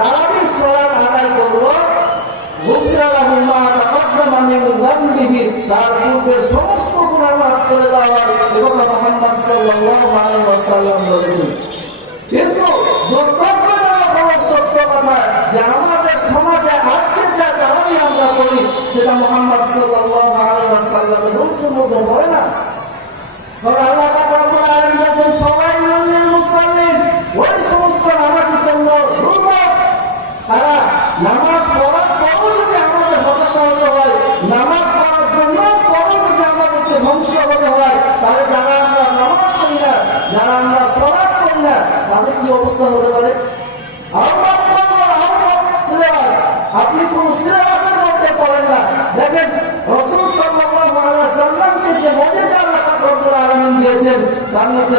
আশায় তারাবি সালাত আদায় যামবিহি, তার পূর্বের সমস্ত গুনাহ মাফ করে দেওয়া হয় একথা মুহাম্মদ সাল্লাল্লাহু আলাইহি ওয়াসাল্লাম বলেছেন। কিন্তু দুর্ভাগ্যজনক হলো সত্য কথা যে আমাদের সমাজে আজকে যা তারাবি আমরা করি, সেটা মোহাম্মদ সাল্লাল্লাহু আলাইহি ওয়াসাল্লামের মধ্যে পড়ে না কারণ নামাজ পড়ার পরও যদি আমাদের হতাশা হতে হয়, নামাজ পড়ার জন্য পরও যদি আমাদেরকে ধ্বংস হতে হয়, তাহলে যারা আমরা নামাজ পড়ি না, যারা আমরা সলাপ করি না, তাদের কি অবস্থা হতে পারে? আল্লাহ আল্লাহ আপনি কোন সিলেবাসের মধ্যে পড়েন না। দেখেন, রসুল সাল্লাল্লাহু আলাইহি ওয়াসাল্লামকে যে মজেজা আল্লাহ পাক রব্বুল আলামিন দিয়েছেন। তার মধ্যে